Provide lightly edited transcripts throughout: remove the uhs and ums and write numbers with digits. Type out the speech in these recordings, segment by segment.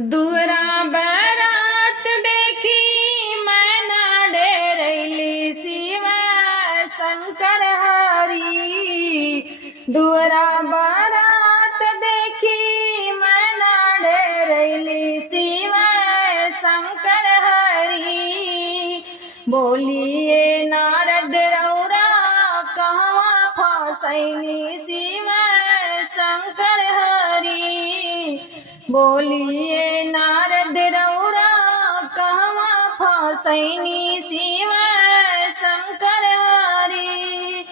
दूरा बारात देखी मैना डेरैली शिव शंकर हरि। दूरा बारात देखी मैना डेरैली शिव शंकर हरि। बोलिए नारद रौरा कहवा फसैनी शिव शंकर हरि। बोलिए नारद रौरा कहवा फसैनी शिव शंकर हरि।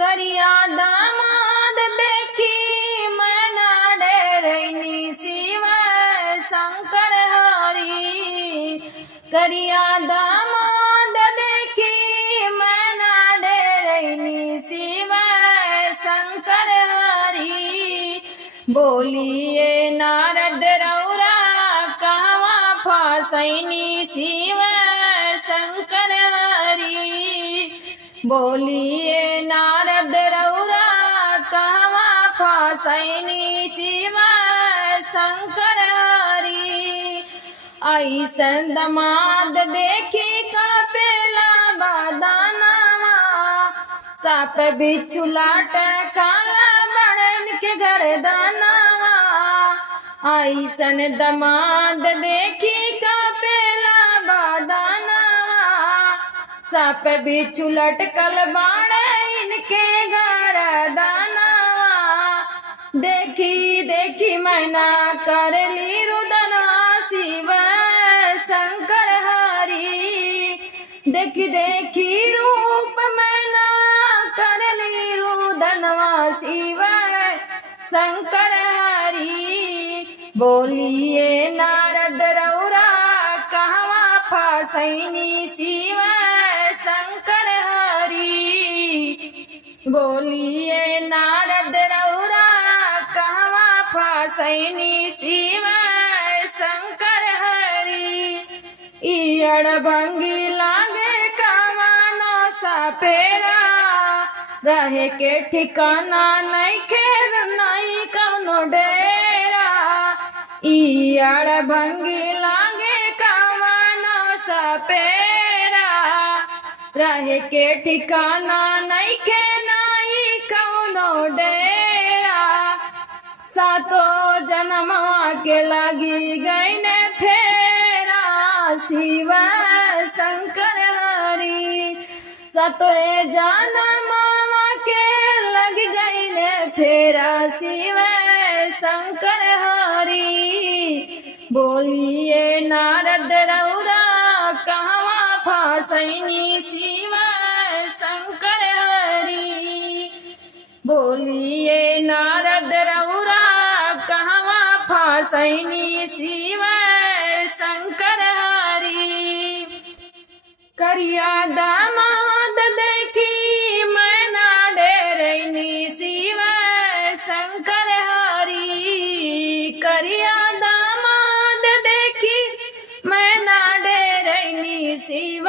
करिया दामाद देखी मैना डेरैनी शिव शंकर हरि। करिया दामाद देखी मैना डेरैनी शिव शंकर हरि। बोलिए नारद रौरा कहवा फसैनी शिव शंकर हरि। बोलिए नारद रौरा कहवा फसैनी शिव शंकर हरि। ऐसन दमाद देखी कापेला बदनवा साप बिच्छू लाट काला बड़न के गर्दनवा। ऐसन दमाद देखी कापेला बदनवा साप बिच्छू लटकल बाड़े इनके गर्दनवा। देखी देखी मैना करली रुदनवा शिव शंकर हरि। देखी देखी रूप मैना करली रुदनवा शिव शंकर हरि। बोलिए नारद रौरा कहवा फसैनी शिव शंकर हरि। बोलिए नारद रौरा कहवा फसैनी शिव शंकर हरि। अड़भंगी लागे कमानो सपेरा रहे के ठिकाना नहीं खेर नहीं कौनो डेरा। अड़भंगी लागे कमानो सपेरा रहे के ठिकाना नहीं खे नहीं कौनो डेरा। सातो जन्मवा के लगी गईने फेरा शिव शंकर हरि। सातो जन्मवा के लग गईने फेरा शिव शंकर हरि। बोलिए नारद रौरा कहवा फसैनी शिव शंकर हरि। बोलिए नारद रौरा कहवा फसैनी शिव शंकर हरि। करिया दामाद देखी मैना डेरैनी शिव शंकर हरि। करिया दामाद देखी मैना डेरैनी शिव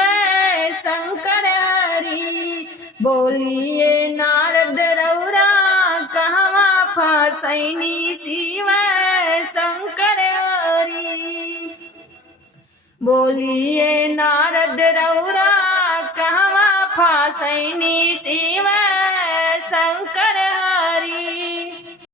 शंकर हरि। बोलिए नारद रौरा कहवा फसैनी शिव शंकर हरि। बोलिए नारद रौरा कहवा फसैनी शिव शंकर